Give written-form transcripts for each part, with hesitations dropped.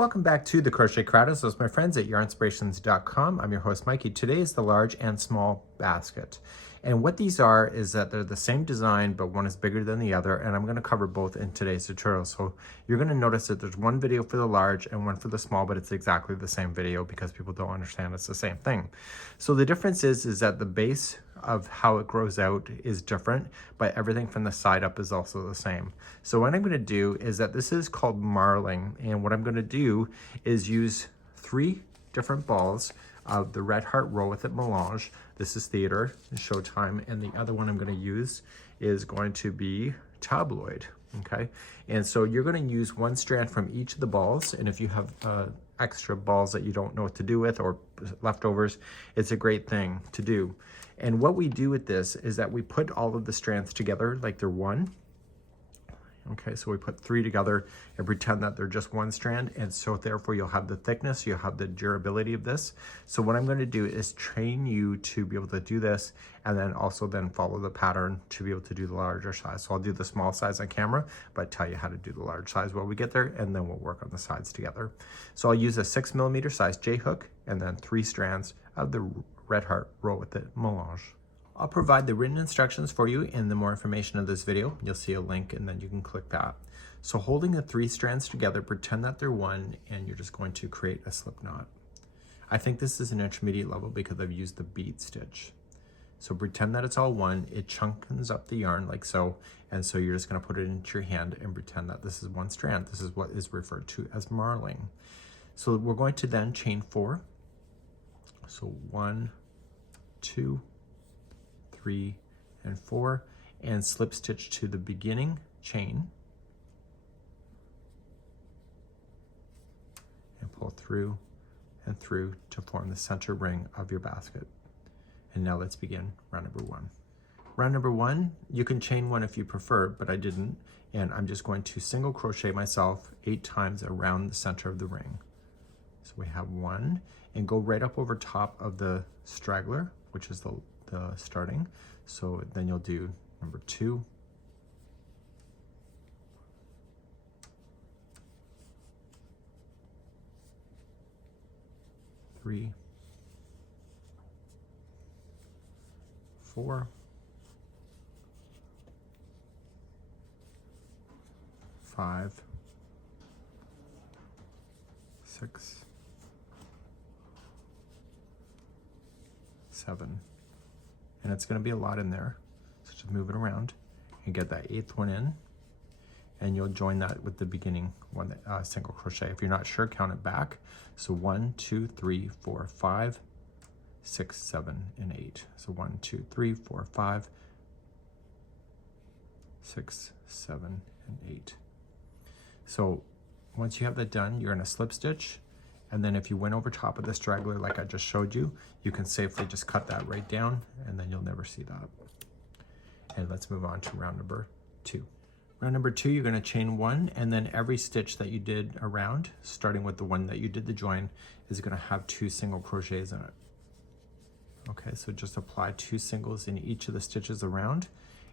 Welcome back to the Crochet Crowd. So my friends at yarnspirations.com. I'm your host Mikey. Today is the large and small basket. And what these are is that they're the same design, but one is bigger than the other. And I'm going to cover both in today's tutorial. So you're going to notice that there's one video for the large and one for the small, but it's exactly the same video because people don't understand it's the same thing. So the difference is that the base of how it grows out is different, but everything from the side up is also the same. So what I'm going to do is that this is called marling, and what I'm going to do is use 3 different balls of the Red Heart Row With It melange. This is Theater, Showtime, and the other one I'm going to use is going to be Tabloid. Okay, and so you're going to use 1 strand from each of the balls, and if you have extra balls that you don't know what to do with or leftovers, it's a great thing to do. And what we do with this is that we put all of the strands together like they're one. Okay, so we put 3 together and pretend that they're just 1 strand, and so therefore you'll have the thickness, you'll have the durability of this. So what I'm going to do is train you to be able to do this, and then also then follow the pattern to be able to do the larger size. So I'll do the small size on camera, but tell you how to do the large size while we get there, and then we'll work on the sides together. So I'll use a 6mm size J hook and then 3 strands of the Red Heart Row With It melange. I'll provide the written instructions for you in the more information of this video. You'll see a link and then you can click that. So holding the 3 strands together, pretend that they're one, and you're just going to create a slip knot. I think this is an intermediate level because I've used the bead stitch. So pretend that it's all one, it chunkens up the yarn like so, and so you're just going to put it into your hand and pretend that this is 1 strand. This is what is referred to as marling. So we're going to then chain 4. So 1, 2, 3, and 4, and slip stitch to the beginning chain and pull through and through to form the center ring of your basket. And now let's begin round number 1. Round number 1, you can chain 1 if you prefer, but I didn't, and I'm just going to single crochet myself 8 times around the center of the ring. So we have 1, and go right up over top of the straggler, which is the starting. So then you'll do number 2, 3, 4, 5, 6, 7. And it's going to be a lot in there, so just move it around and get that 8th one in, and you'll join that with the beginning one, single crochet. If you're not sure, count it back. So 1, 2, 3, 4, 5, 6, 7, and 8. So 1, 2, 3, 4, 5, 6, 7, and 8. So once you have that done, you're going to slip stitch. And then if you went over top of the straggler like I just showed you, you can safely just cut that right down, and then you'll never see that. And let's move on to round number 2. Round number 2, you're going to chain 1, and then every stitch that you did around, starting with the one that you did the join, is going to have 2 single crochets in it. Okay, so just apply 2 singles in each of the stitches around,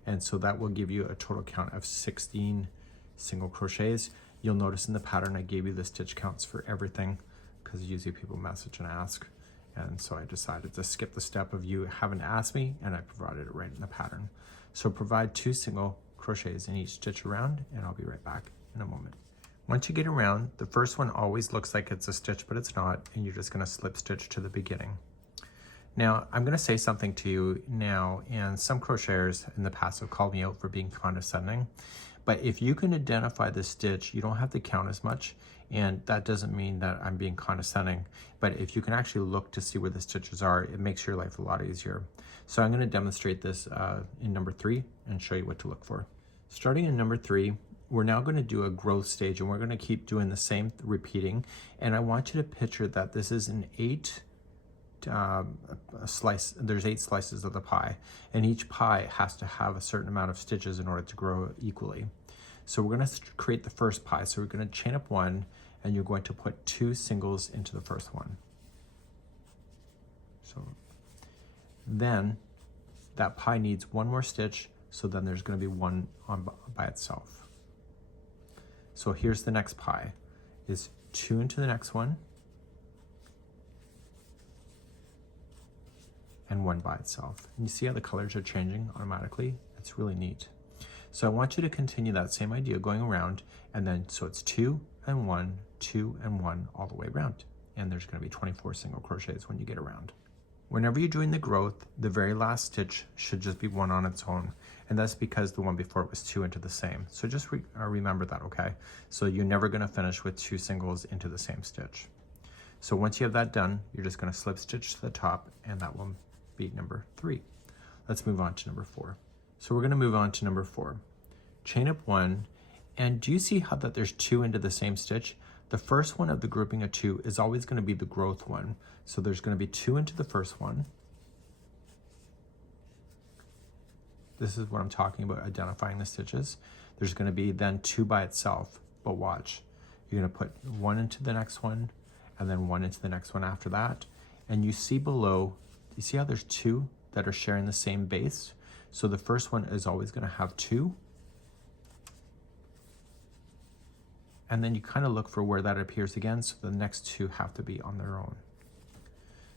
and so that will give you a total count of 16 single crochets. You'll notice in the pattern I gave you the stitch counts for everything, because usually people message and ask, and so I decided to skip the step of you having to ask me, and I provided it right in the pattern. So provide 2 single crochets in each stitch around, and I'll be right back in a moment. Once you get around, the first one always looks like it's a stitch, but it's not, and you're just going to slip stitch to the beginning. Now I'm going to say something to you now, and some crocheters in the past have called me out for being condescending, but if you can identify the stitch, you don't have to count as much. And that doesn't mean that I'm being condescending, but if you can actually look to see where the stitches are, it makes your life a lot easier. So I'm going to demonstrate this in number 3 and show you what to look for. Starting in number 3, we're now going to do a growth stage, and we're going to keep doing the same repeating. And I want you to picture that this is an 8 slice. There's 8 slices of the pie, and each pie has to have a certain amount of stitches in order to grow equally. So we're going to create the first pie. So we're going to chain up 1, and you're going to put 2 singles into the first one. So then that pie needs 1 more stitch, so then there's going to be 1 on by itself. So here's the next pie, is 2 into the next one, and 1 by itself. And you see how the colors are changing automatically? It's really neat. So I want you to continue that same idea going around, and then so it's 2 and 1, 2 and 1 all the way around. And there's going to be 24 single crochets when you get around. Whenever you're doing the growth, the very last stitch should just be 1 on its own. And that's because the one before it was 2 into the same. So just remember that, okay? So you're never going to finish with 2 singles into the same stitch. So once you have that done, you're just going to slip stitch to the top, and that will be number 3. Let's move on to number 4. So we're going to move on to number 4. Chain up 1, and do you see how that there's 2 into the same stitch? The first one of the grouping of 2 is always going to be the growth one. So there's going to be 2 into the first one. This is what I'm talking about, identifying the stitches. There's going to be then 2 by itself, but watch. You're going to put 1 into the next one, and then 1 into the next one after that. And you see below, you see how there's 2 that are sharing the same base? So the first one is always going to have 2. And then you kind of look for where that appears again, so the next 2 have to be on their own.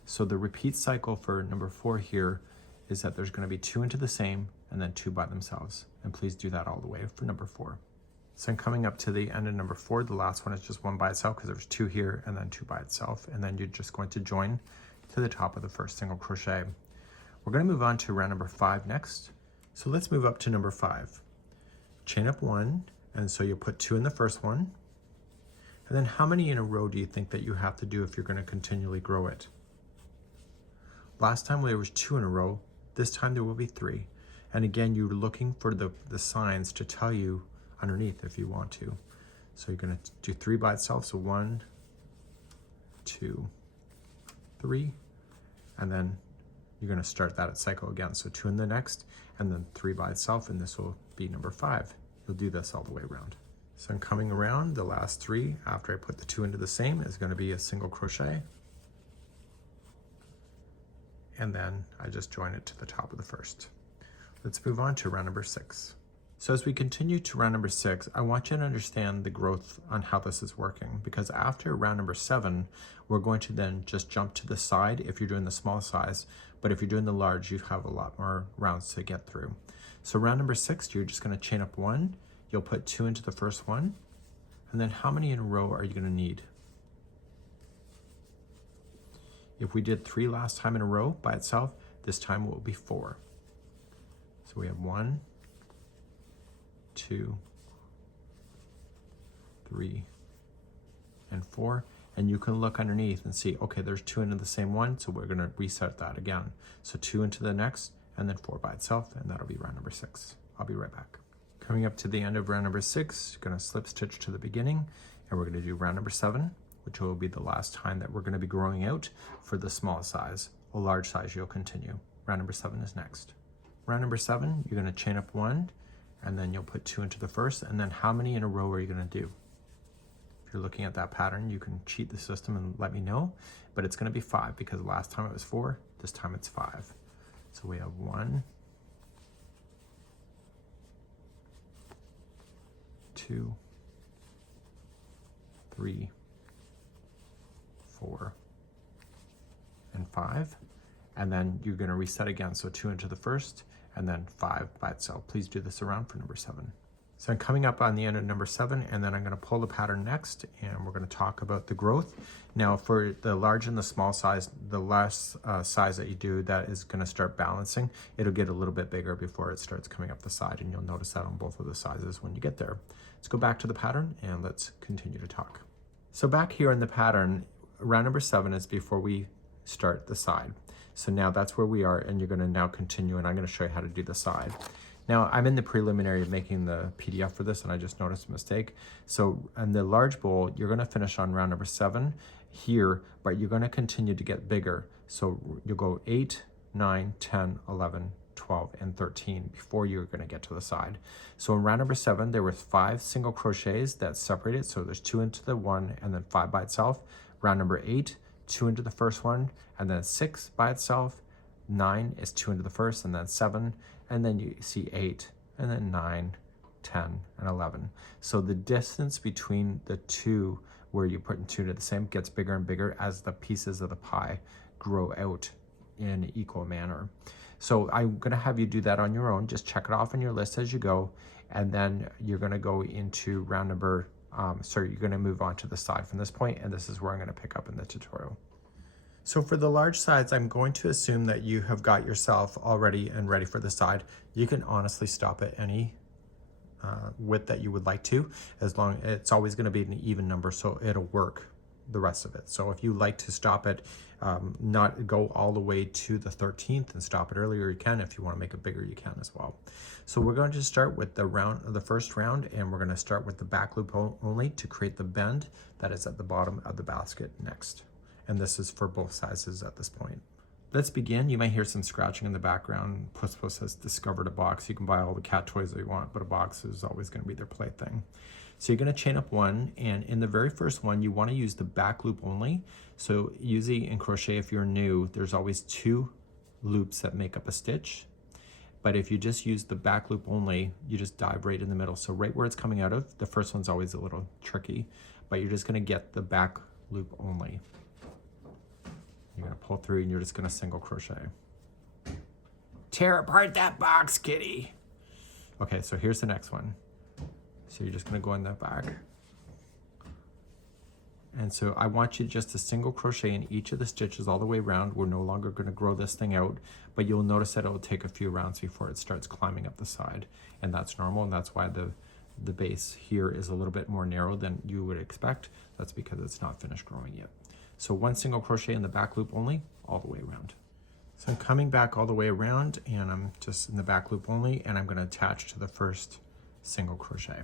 So the repeat cycle for number 4 here is that there's going to be 2 into the same and then 2 by themselves. And please do that all the way for number 4. So I'm coming up to the end of number 4. The last one is just 1 by itself because there's 2 here and then 2 by itself. And then you're just going to join to the top of the first single crochet. We're going to move on to round number 5 next. So let's move up to number 5. Chain up 1, and so you'll put 2 in the first one. And then how many in a row do you think that you have to do if you're going to continually grow it? Last time there was 2 in a row. This time there will be 3. And again, you're looking for the signs to tell you underneath if you want to. So you're going to do 3 by itself. So 1, 2, 3. And then you're going to start that cycle again. So 2 in the next, and then 3 by itself. And this will be number 5. You'll do this all the way around. So I'm coming around. The last 3 after I put the 2 into the same is going to be a single crochet. And then I just join it to the top of the first. Let's move on to round number 6. So as we continue to round number 6, I want you to understand the growth on how this is working, because after round number 7, we're going to then just jump to the side if you're doing the small size, but if you're doing the large, you have a lot more rounds to get through. So round number 6, you're just going to chain up 1, you'll put 2 into the first one, and then how many in a row are you going to need? If we did 3 last time in a row by itself, this time it will be 4. So we have 1, 2, 3, and 4. And you can look underneath and see, okay, there's 2 into the same one, so we're going to reset that again. So 2 into the next, and then 4 by itself, and that'll be round number 6. I'll be right back. Coming up to the end of round number 6, you're going to slip stitch to the beginning, and we're going to do round number 7, which will be the last time that we're going to be growing out for the small size. A large size you'll continue. Round number 7 is next. Round number 7, you're going to chain up 1, and then you'll put 2 into the first, and then how many in a row are you going to do? If you're looking at that pattern, you can cheat the system and let me know, but it's going to be 5 because last time it was 4, this time it's 5. So we have 1, 2, 3, 4, and 5. And then you're going to reset again. So 2 into the first, and then 5 by itself. Please do this around for number 7. So I'm coming up on the end of number 7, and then I'm going to pull the pattern next, and we're going to talk about the growth. Now for the large and the small size, the last size that you do, that is going to start balancing. It'll get a little bit bigger before it starts coming up the side, and you'll notice that on both of the sizes when you get there. Let's go back to the pattern, and let's continue to talk. So back here in the pattern, round number 7 is before we start the side. So now that's where we are, and you're going to now continue, and I'm going to show you how to do the side. Now I'm in the preliminary of making the PDF for this, and I just noticed a mistake. So in the large bowl, you're going to finish on round number 7 here, but you're going to continue to get bigger. So you'll go 8, 9, 10, 11, 12, and 13 before you're going to get to the side. So in round number 7, there were 5 single crochets that separated. So there's 2 into the one and then 5 by itself. Round number 8, 2 into the first one, and then 6 by itself. 9 is 2 into the first, and then 7, and then you see 8, and then 9, 10, and 11. So the distance between the 2 where you put two to the same gets bigger and bigger as the pieces of the pie grow out in equal manner. So I'm gonna have you do that on your own. Just check it off on your list as you go, and then you're gonna go into round number, you're gonna move on to the side from this point, and this is where I'm gonna pick up in the tutorial. So for the large sides, I'm going to assume that you have got yourself all ready and ready for the side. You can honestly stop at any width that you would like to, as long it's always going to be an even number, so it'll work the rest of it. So if you like to stop it, not go all the way to the 13th and stop it earlier, you can. If you want to make it bigger, you can as well. So we're going to start with the first round, and we're going to start with the back loop only to create the bend that is at the bottom of the basket next. And this is for both sizes at this point. Let's begin. You might hear some scratching in the background. Puss Puss has discovered a box. You can buy all the cat toys that you want, but a box is always going to be their plaything. So you're going to chain up one, and in the very first one, you want to use the back loop only. So usually in crochet, if you're new, there's always 2 loops that make up a stitch. But if you just use the back loop only, you just dive right in the middle. So right where it's coming out of, the first one's always a little tricky, but you're just going to get the back loop only. You're gonna pull through and you're just gonna single crochet. Tear apart that box, kitty. Okay, so here's the next one. So you're just gonna go in the back. And so I want you just to single crochet in each of the stitches all the way around. We're no longer gonna grow this thing out, but you'll notice that it will take a few rounds before it starts climbing up the side. And that's normal, and that's why the base here is a little bit more narrow than you would expect. That's because it's not finished growing yet. So 1 single crochet in the back loop only, all the way around. So I'm coming back all the way around, and I'm just in the back loop only, and I'm going to attach to the first single crochet.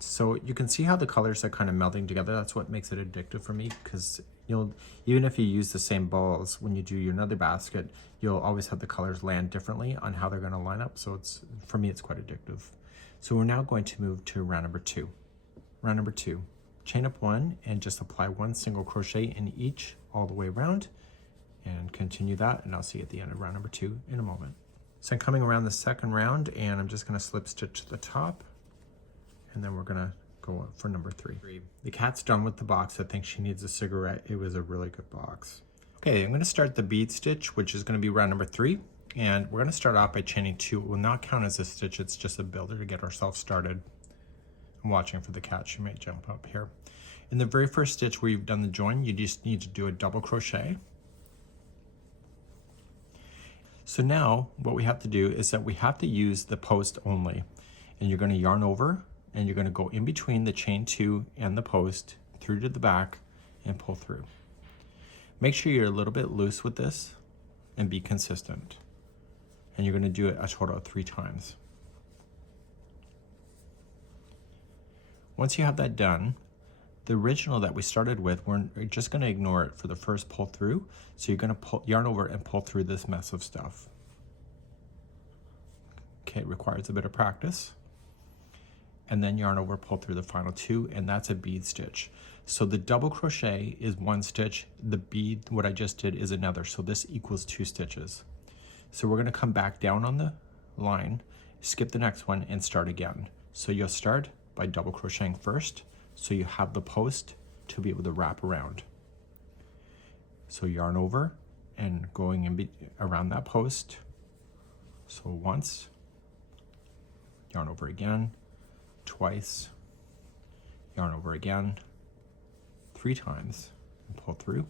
So you can see how the colors are kind of melding together. That's what makes it addictive for me, because even if you use the same balls when you do your another basket, you'll always have the colors land differently on how they're going to line up. So for me, it's quite addictive. So we're now going to move to round number 2. Round number 2. Chain up 1 and just apply 1 single crochet in each all the way around, and continue that, and I'll see you at the end of round number 2 in a moment. So I'm coming around the second round, and I'm just going to slip stitch to the top, and then we're going to go up for number 3. The cat's done with the box. I think she needs a cigarette. It was a really good box. Okay, I'm going to start the bead stitch, which is going to be round number 3, and we're going to start off by chaining 2. It will not count as a stitch. It's just a builder to get ourselves started. I'm watching for the cat. She might jump up here. In the very first stitch where you've done the join, you just need to do a double crochet. So now what we have to do is that we have to use the post only, and you're going to yarn over, and you're going to go in between the chain 2 and the post through to the back and pull through. Make sure you're a little bit loose with this and be consistent, and you're going to do it a total of 3 times. Once you have that done, the original that we started with, we're just going to ignore it for the first pull through. So you're going to yarn over and pull through this mess of stuff. Okay, it requires a bit of practice. And then yarn over, pull through the final 2, and that's a bead stitch. So the double crochet is 1 stitch. The bead, what I just did, is another. So this equals 2 stitches. So we're going to come back down on the line, skip the next one, and start again. So you'll start by double crocheting first, so you have the post to be able to wrap around. So yarn over and going around that post. So once, yarn over again, twice, yarn over again, 3 times, and pull through.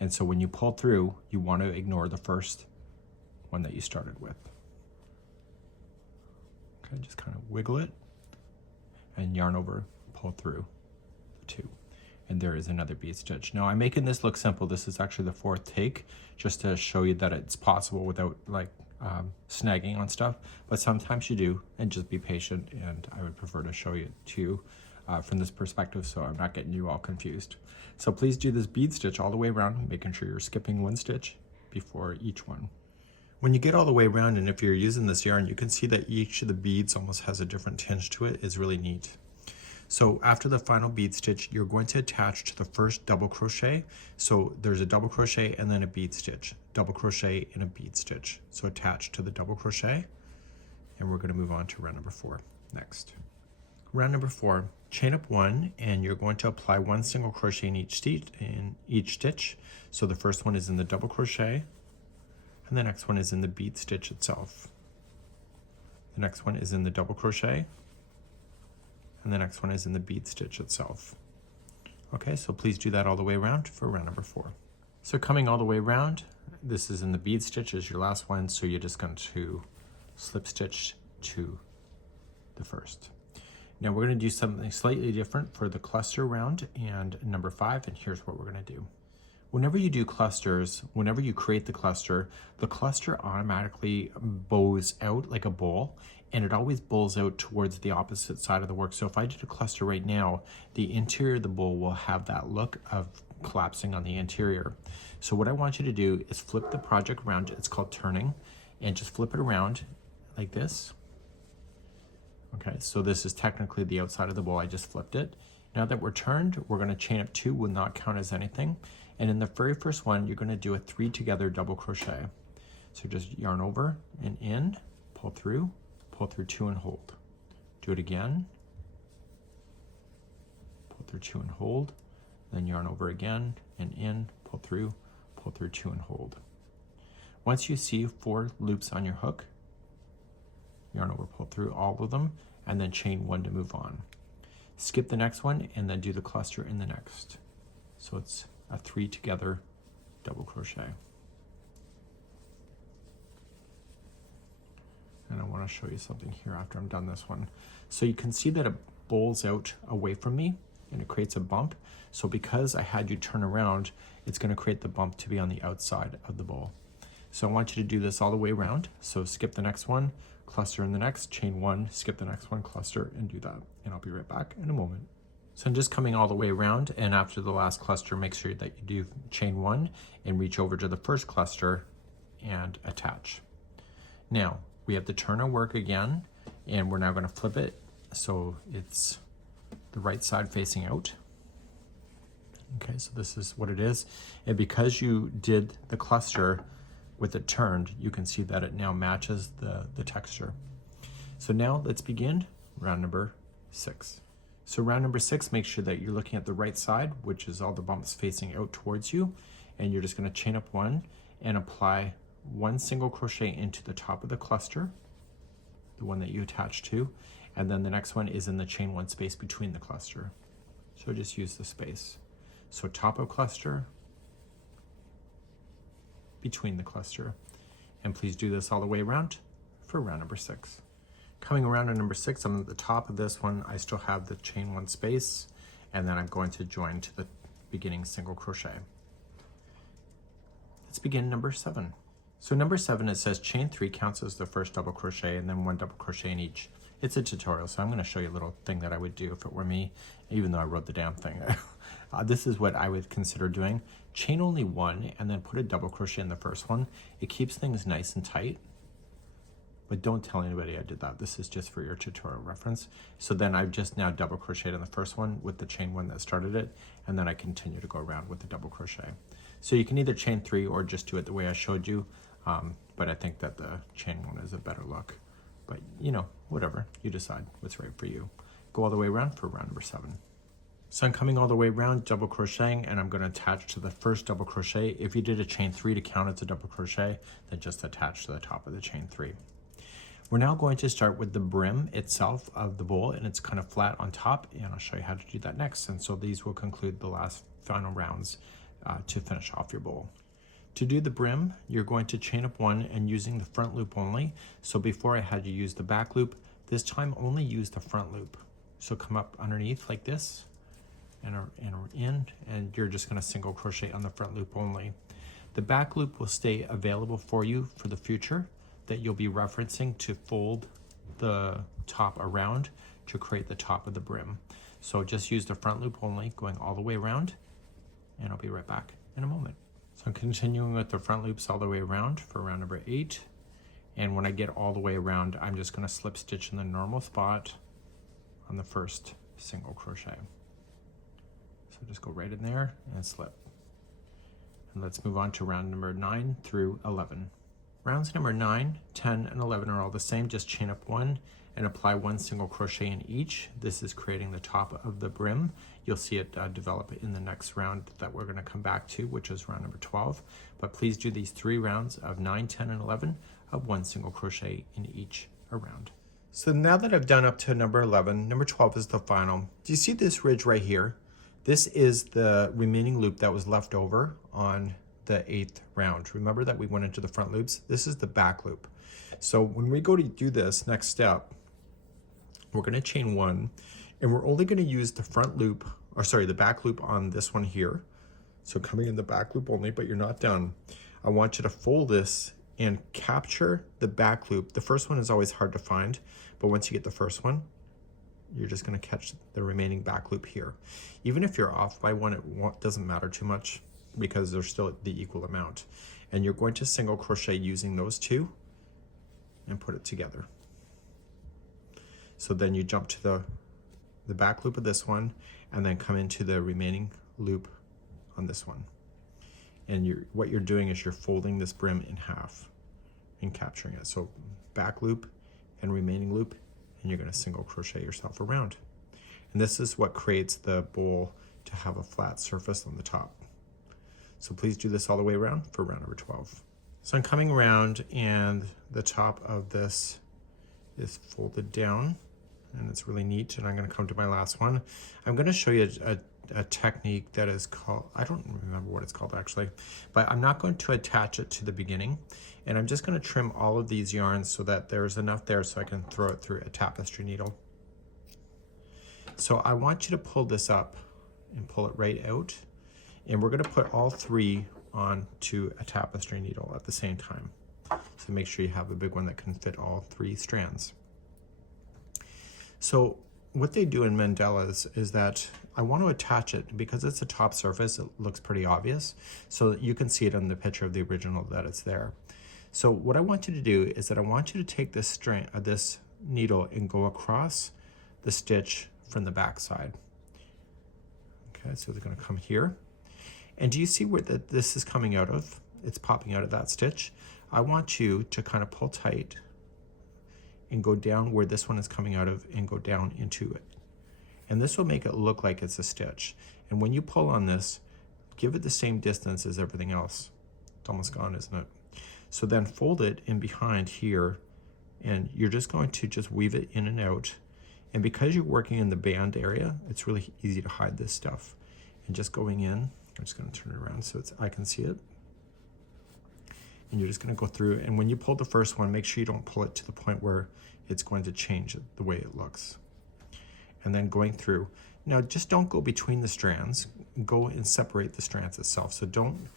And so when you pull through, you want to ignore the first one that you started with. Okay, just kind of wiggle it and yarn over, pull through the 2. And there is another bead stitch. Now I'm making this look simple. This is actually the 4th take, just to show you that it's possible without like snagging on stuff, but sometimes you do, and just be patient, and I would prefer to show you too from this perspective so I'm not getting you all confused. So please do this bead stitch all the way around, making sure you're skipping 1 stitch before each one. When you get all the way around, and if you're using this yarn, you can see that each of the beads almost has a different tinge to it. It's really neat. So after the final bead stitch, you're going to attach to the first double crochet. So there's a double crochet and then a bead stitch, double crochet and a bead stitch. So attach to the double crochet, and we're going to move on to round number 4 next. Round number 4, chain up 1, and you're going to apply 1 single crochet in each stitch. So the first one is in the double crochet, and the next one is in the bead stitch itself. The next one is in the double crochet, and the next one is in the bead stitch itself. Okay, so please do that all the way around for round number 4. So coming all the way around, this is in the bead stitch as your last one, so you're just going to slip stitch to the first. Now we're going to do something slightly different for the cluster round and number 5, and here's what we're going to do. Whenever you do clusters, whenever you create the cluster automatically bows out like a bowl, and it always bowls out towards the opposite side of the work. So if I did a cluster right now, the interior of the bowl will have that look of collapsing on the interior. So what I want you to do is flip the project around. It's called turning, and just flip it around like this. Okay, so this is technically the outside of the bowl. I just flipped it. Now that we're turned, we're going to chain up 2, will not count as anything. And in the very first one, you're going to do a 3 together double crochet. So just yarn over and in, pull through 2 and hold. Do it again, pull through 2 and hold, then yarn over again and in, pull through 2 and hold. Once you see 4 loops on your hook, yarn over, pull through all of them, and then chain 1 to move on. Skip the next one and then do the cluster in the next. So it's a 3 together double crochet. And I want to show you something here after I'm done this one. So you can see that it bowls out away from me and it creates a bump. So because I had you turn around, it's going to create the bump to be on the outside of the bowl. So I want you to do this all the way around. So skip the next one, cluster in the next, chain 1, skip the next one, cluster, and do that. And I'll be right back in a moment. So I'm just coming all the way around, and after the last cluster, make sure that you do chain 1 and reach over to the first cluster and attach. Now, we have to turn our work again, and we're now going to flip it so it's the right side facing out. Okay, so this is what it is. And because you did the cluster with it turned, you can see that it now matches the texture. So now let's begin round number 6. So round number 6, make sure that you're looking at the right side, which is all the bumps facing out towards you, and you're just going to chain up 1 and apply 1 single crochet into the top of the cluster, the one that you attach to, and then the next one is in the chain 1 space between the cluster. So just use the space. So top of cluster, between the cluster, and please do this all the way around for round number 6. Coming around to number 6, I'm at the top of this one. I still have the chain 1 space, and then I'm going to join to the beginning single crochet. Let's begin number 7. So number 7, it says chain 3 counts as the first double crochet and then 1 double crochet in each. It's a tutorial, so I'm going to show you a little thing that I would do if it were me, even though I wrote the damn thing. This is what I would consider doing. Chain only 1 and then put a double crochet in the first one. It keeps things nice and tight, but don't tell anybody I did that. This is just for your tutorial reference. So then I've just now double crocheted in the first one with the chain 1 that started it, and then I continue to go around with the double crochet. So you can either chain 3 or just do it the way I showed you, but I think that the chain 1 is a better look. But you know, whatever, you decide what's right for you. Go all the way around for round number 7. So I'm coming all the way around, double crocheting, and I'm going to attach to the first double crochet. If you did a chain 3 to count as a double crochet, then just attach to the top of the chain 3. We're now going to start with the brim itself of the bowl, and it's kind of flat on top, and I'll show you how to do that next. And so these will conclude the last final rounds to finish off your bowl. To do the brim, you're going to chain up 1 and using the front loop only. So before I had you use the back loop, this time only use the front loop. So come up underneath like this and in, and you're just going to single crochet on the front loop only. The back loop will stay available for you for the future, that you'll be referencing to fold the top around to create the top of the brim. So just use the front loop only, going all the way around, and I'll be right back in a moment. So I'm continuing with the front loops all the way around for round number 8. And when I get all the way around, I'm just going to slip stitch in the normal spot on the first single crochet. So just go right in there and slip. And let's move on to round number 9 through 11. Rounds number 9, 10, and 11 are all the same. Just chain up one and apply one single crochet in each. This is creating the top of the brim. You'll see it develop in the next round that we're going to come back to, which is round number 12. But please do these 3 rounds of 9, 10, and 11 of one single crochet in each round. So now that I've done up to number 11, number 12 is the final. Do you see this ridge right here? This is the remaining loop that was left over on the 8th round. Remember that we went into the front loops? This is the back loop. So when we go to do this next step, we're going to chain one, and we're only going to use the front loop, or sorry, the back loop on this one here. So coming in the back loop only, but you're not done. I want you to fold this and capture the back loop. The first one is always hard to find, but once you get the first one, you're just going to catch the remaining back loop here. Even if you're off by one, it doesn't matter too much because they're still the equal amount. And you're going to single crochet using those two and put it together. So then you jump to the back loop of this one and then come into the remaining loop on this one. And what you're doing is you're folding this brim in half and capturing it. So back loop and remaining loop, and you're going to single crochet yourself around. And this is what creates the bowl to have a flat surface on the top. So please do this all the way around for round number 12. So I'm coming around and the top of this is folded down and it's really neat. And I'm going to come to my last one. I'm going to show you a technique that is called, I don't remember what it's called actually, but I'm not going to attach it to the beginning. And I'm just going to trim all of these yarns so that there's enough there so I can throw it through a tapestry needle. So I want you to pull this up and pull it right out. And we're going to put all 3 onto a tapestry needle at the same time. So make sure you have a big one that can fit all 3 strands. So what they do in mandalas is that I want to attach it because it's a top surface. It looks pretty obvious. So you can see it on the picture of the original that it's there. So what I want you to do is that I want you to take this this needle and go across the stitch from the back side. Okay, so they're going to come here. And do you see where this is coming out of? It's popping out of that stitch. I want you to kind of pull tight and go down where this one is coming out of and go down into it. And this will make it look like it's a stitch. And when you pull on this, give it the same distance as everything else. It's almost gone, isn't it? So then fold it in behind here, and you're just going to just weave it in and out. And because you're working in the band area, it's really easy to hide this stuff. And just going in, I'm just going to turn it around so I can see it. And you're just going to go through, and when you pull the first one, make sure you don't pull it to the point where it's going to change the way it looks. And then going through. Now just don't go between the strands, go and separate the strands itself. So don't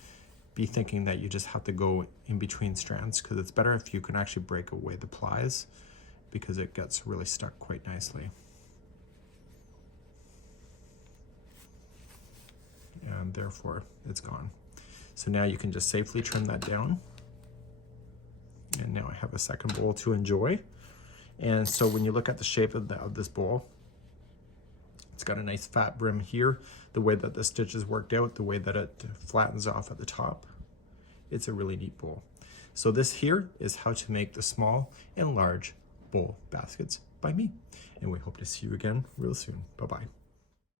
be thinking that you just have to go in between strands, because it's better if you can actually break away the plies, because it gets really stuck quite nicely. And therefore it's gone. So now you can just safely trim that down. And now I have a second bowl to enjoy. And so when you look at the shape of this bowl, it's got a nice fat brim here, the way that the stitch is worked out, the way that it flattens off at the top. It's a really neat bowl. So this here is how to make the small and large bowl baskets by me. And we hope to see you again real soon. Bye-bye.